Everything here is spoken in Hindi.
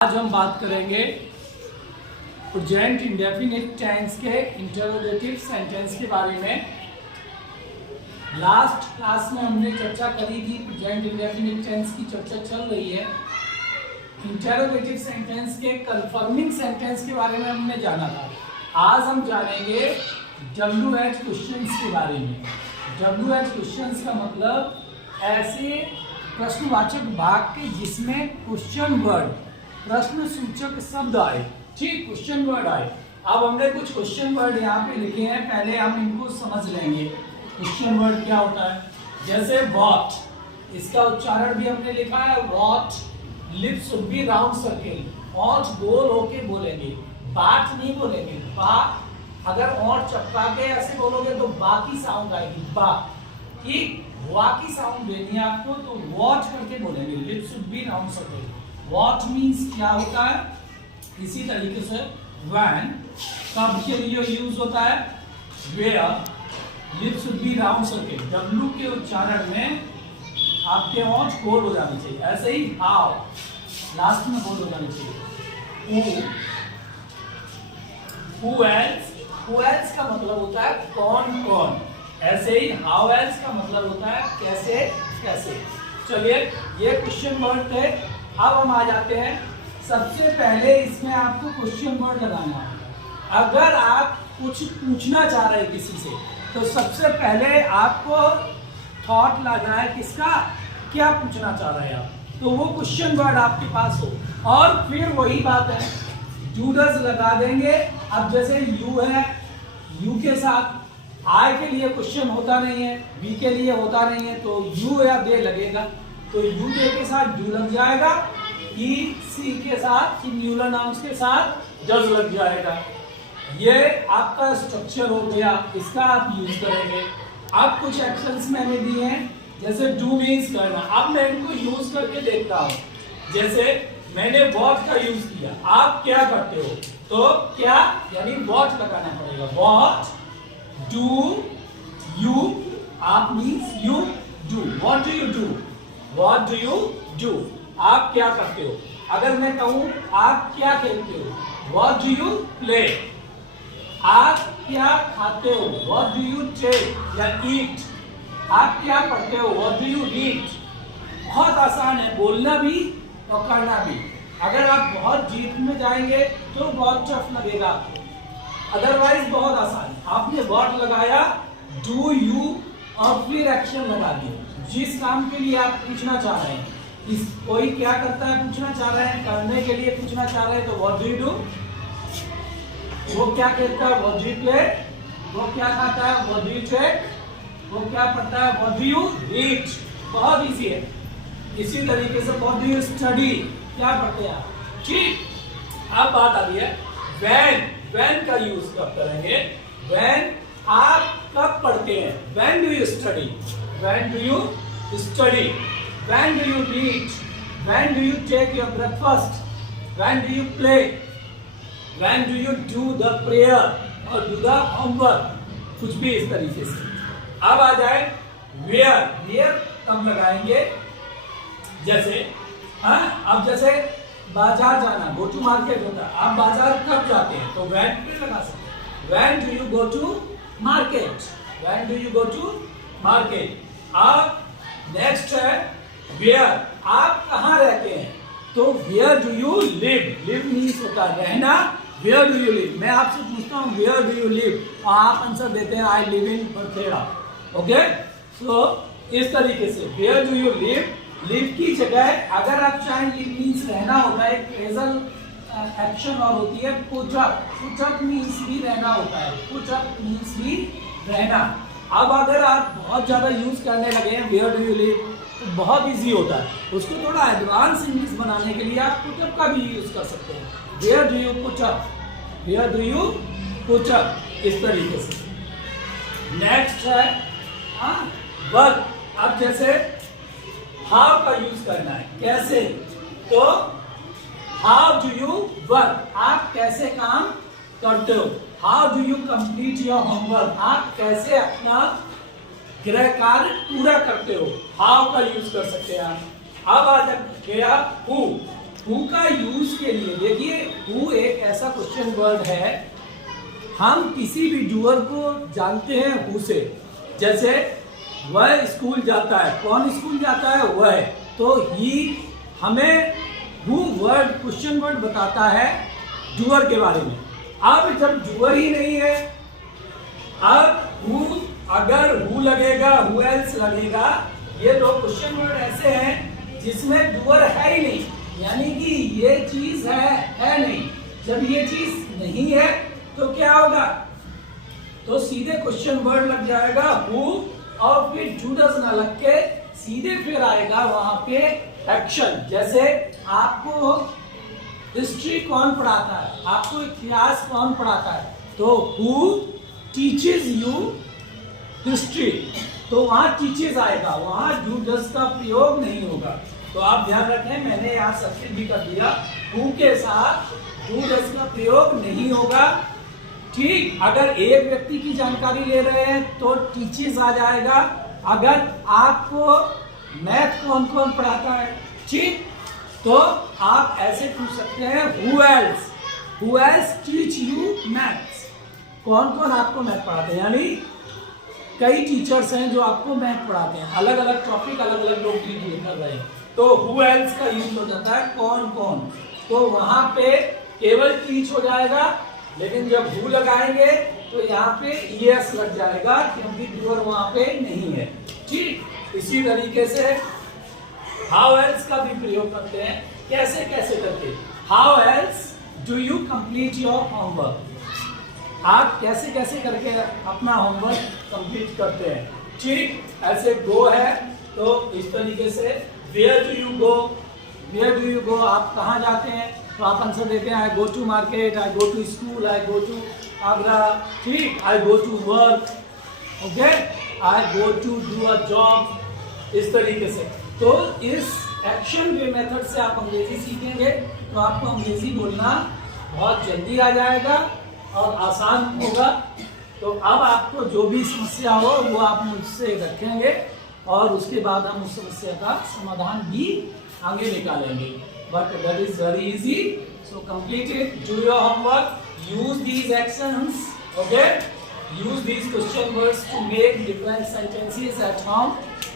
आज हम बात करेंगे प्रेजेंट इंडेफिनिट टेंस के इंटरोगेटिव सेंटेंस के बारे में। लास्ट क्लास में हमने चर्चा करी थी, प्रेजेंट इंडेफिनिट टेंस की चर्चा चल रही है। इंटरोगेटिव सेंटेंस के कंफर्मिंग सेंटेंस के बारे में हमने जाना था। आज हम जानेंगे WH क्वेश्चंस के बारे में। WH क्वेश्चंस का मतलब ऐसे प्रश्नवाचक वाक्य जिसमें क्वेश्चन वर्ड, प्रश्न सूचक शब्द आए, ठीक, क्वेश्चन वर्ड आए। अब हमने कुछ क्वेश्चन वर्ड यहाँ पे लिखे हैं, पहले हम इनको समझ लेंगे क्वेश्चन वर्ड क्या होता है। जैसे व्हाट, इसका उच्चारण भी हमने लिखा है what, lips should be round circle, ओंठ गोल होके बोलेंगे, बाट नहीं बोलेंगे, बा। अगर ओंठ चपका के ऐसे बोलोगे तो बा की साउंड आएगी, बा, ठीक। वा की साउंड देनी है आपको तो वॉट करके बोलेंगे, lips should be round circle. What means क्या होता है, इसी तरीके से when कब के लिए यूज होता है, where, lips should be round circle, W के उच्चारण में आपके ओंठ गोल हो जाने चाहिए। ऐसे ही how, लास्ट में गोल हो जाने चाहिए। who else का मतलब होता है कौन कौन। ऐसे ही how else का मतलब होता है कैसे कैसे। चलिए, ये क्वेश्चन वर्ड थे। अब हम आ जाते हैं, सबसे पहले इसमें आपको क्वेश्चन वर्ड लगाना है। अगर आप कुछ पूछना चाह रहे हैं किसी से तो सबसे पहले आपको थॉट लाना है किसका, क्या पूछना चाह रहे हैं आप, तो वो क्वेश्चन वर्ड आपके पास हो। और फिर वही बात है, डूडस लगा देंगे। अब जैसे यू है, यू के साथ आई के लिए क्वेश्चन होता नहीं है, बी के लिए होता नहीं है, तो यू या दे लगेगा, तो यू दे के साथ डू लग जाएगा, ई सी के साथ, सिंगुलर नाउन्स के साथ डज लग जाएगा। ये आपका स्ट्रक्चर हो गया, इसका आप यूज करेंगे। अब कुछ एक्शंस मैंने दिए हैं, जैसे डू मीन्स करना। अब मैं इनको यूज करके देखता हूं। जैसे मैंने व्हाट का यूज किया, आप क्या करते हो, तो क्या यानी व्हाट लगाना पड़ेगा, व्हाट डू यू, आप means you do, what do you do, what do you do, आप क्या करते हो। अगर मैं कहूं आप क्या खेलते हो, व्हाट डू यू प्ले, आप क्या खाते हो, व्हाट डू यू टेक या ईट, आप क्या पढ़ते हो, व्हाट डू यू रीड। बहुत आसान है बोलना भी और करना भी। अगर आप बहुत डीप में जाएंगे तो बहुत टफ लगेगा आपको, अदरवाइज बहुत आसान है। आपने व्हाट लगाया, डू यू और फिर एक्शन लगा दिया। जिस काम के लिए आप पूछना चाह रहे हैं, कोई क्या करता है पूछना चाह रहे हैं, करने के लिए पूछना चाह रहे हैं, तो व्हाट डू यू डू, वो क्या कहता है, व्हाट डू यू प्ले, वो क्या खाता है, व्हाट डू यू टेक, वो क्या पढ़ता है, व्हाट डू यू रीड। बहुत इजी है। इसी तरीके से व्हाट डू यू स्टडी, क्या पढ़ते हैं आप, ठीक। अब बात आ रही है व्हेन का यूज कब करेंगे, व्हेन आप कब पढ़ते हैं, when do you study, when do you study, when do you read, when do you take your breakfast, when do you play, when do you do the prayer or do the homework, कुछ भी इस तरीके से। अब आ जाए where कब लगाएंगे, जैसे अब जैसे बाजार जाना, go to market होता है, आप बाजार कब जाते हैं, तो when पे लगा सकते हैं, when do you go to market, when do you go to market। अब नेक्स्ट है वेयर, आप कहाँ रहते हैं, तो where do you live, live means होता है रहना, वेयर डू यू लिव। मैं आपसे पूछता हूँ वेयर डू यू लिव, और आप आंसर देते हैं आई लिव इन बर्थेड़ा, ओके। सो इस तरीके से where do you live, live की जगह अगर आप चाहें, लिव मीन्स रहना होता है, फ्रेजल एक्शन और होती है put up, put up means भी रहना होता है, पुट अप मीन्स भी रहना। अब अगर आप बहुत ज्यादा यूज करने लगे हैं वेयर डू यू लिव, तो बहुत इजी होता है, उसको थोड़ा एडवांस इंग्लिश बनाने के लिए आप पुट अप का भी यूज कर सकते हैं, where do you put up, where do you put up, इस तरीके से। नेक्स्ट है वर्क। अब जैसे हाउ का यूज करना है, कैसे, तो हाउ डू यू वर्क, आप कैसे काम करते हो, how do you complete your homework, आप कैसे अपना गृह कार्य पूरा करते हो, हाउ का यूज कर सकते हैं आप। अब आ गया हु, हु का यूज के लिए देखिए, हु एक ऐसा क्वेश्चन वर्ड है, हम किसी भी डूअर को जानते हैं हु से। जैसे वह स्कूल जाता है, कौन स्कूल जाता है? वह। तो ही हमें हु वर्ड क्वेश्चन वर्ड बताता है डूअर के बारे में। अब जब डूअर ही नहीं है, अब हु, अगर हु लगेगा, हु एल्स लगेगा, ये दो क्वेश्चन वर्ड ऐसे हैं जिसमें डूअर है ही नहीं, यानी कि ये चीज है नहीं। जब ये चीज नहीं है तो क्या होगा? तो सीधे क्वेश्चन वर्ड लग जाएगा हु, और फिर डू डज ना लग के सीधे फिर आएगा वहां पे एक्शन। जैसे आपको हिस्ट्री कौन पढ़ाता है? आपको इतिहास कौन पढ़ाता है? तो हु टीचेज यू हिस्ट्री, तो वहां टीचेज आएगा, वहां डू डज का प्रयोग नहीं होगा। तो आप ध्यान रखें, मैंने यहाँ सब्सिट भी कर दिया, हु के साथ डू डज का प्रयोग नहीं होगा। ठीक, अगर एक व्यक्ति की जानकारी ले रहे हैं तो टीचर्स आ जाएगा। अगर आपको मैथ कौन कौन पढ़ाता है, ठीक, तो आप ऐसे पूछ सकते हैं who else teach you maths, कौन कौन आपको मैथ पढ़ाते हैं। यानी कई टीचर्स हैं जो आपको मैथ पढ़ाते हैं, अलग अलग टॉपिक, अलग अलग लोग डील कर रहे हैं, तो हु एल्स का यूज हो जाता है कौन कौन। तो वहां पे केवल टीच हो जाएगा, लेकिन जब हु लगाएंगे तो यहाँ पे ईएस लग जाएगा, क्योंकि डूअर वहां पे नहीं है। ठीक, इसी तरीके से हाउ एल्स का भी प्रयोग करते हैं। कैसे कैसे करके? How else do you complete your homework, आप कैसे कैसे करके अपना होमवर्क कंप्लीट करते हैं। ठीक, ऐसे गो है तो इस तरीके से where do you go, where do you go, आप कहाँ जाते हैं? तो आप आंसर देते हैं I go to market, I go to school, I go to Agra, ठीक, I go to work, okay, I go to do a job, इस तरीके से। तो इस एक्शन वे मेथड से आप अंग्रेजी सीखेंगे तो आपको अंग्रेजी बोलना बहुत जल्दी आ जाएगा और आसान होगा। तो अब आपको जो भी समस्या हो वो आप मुझसे रखेंगे और उसके बाद हम उस समस्या का समाधान भी आगे निकालेंगे। But that is very easy. So complete it. Do your homework. Use these actions. Okay. Use these question words to make different sentences at home.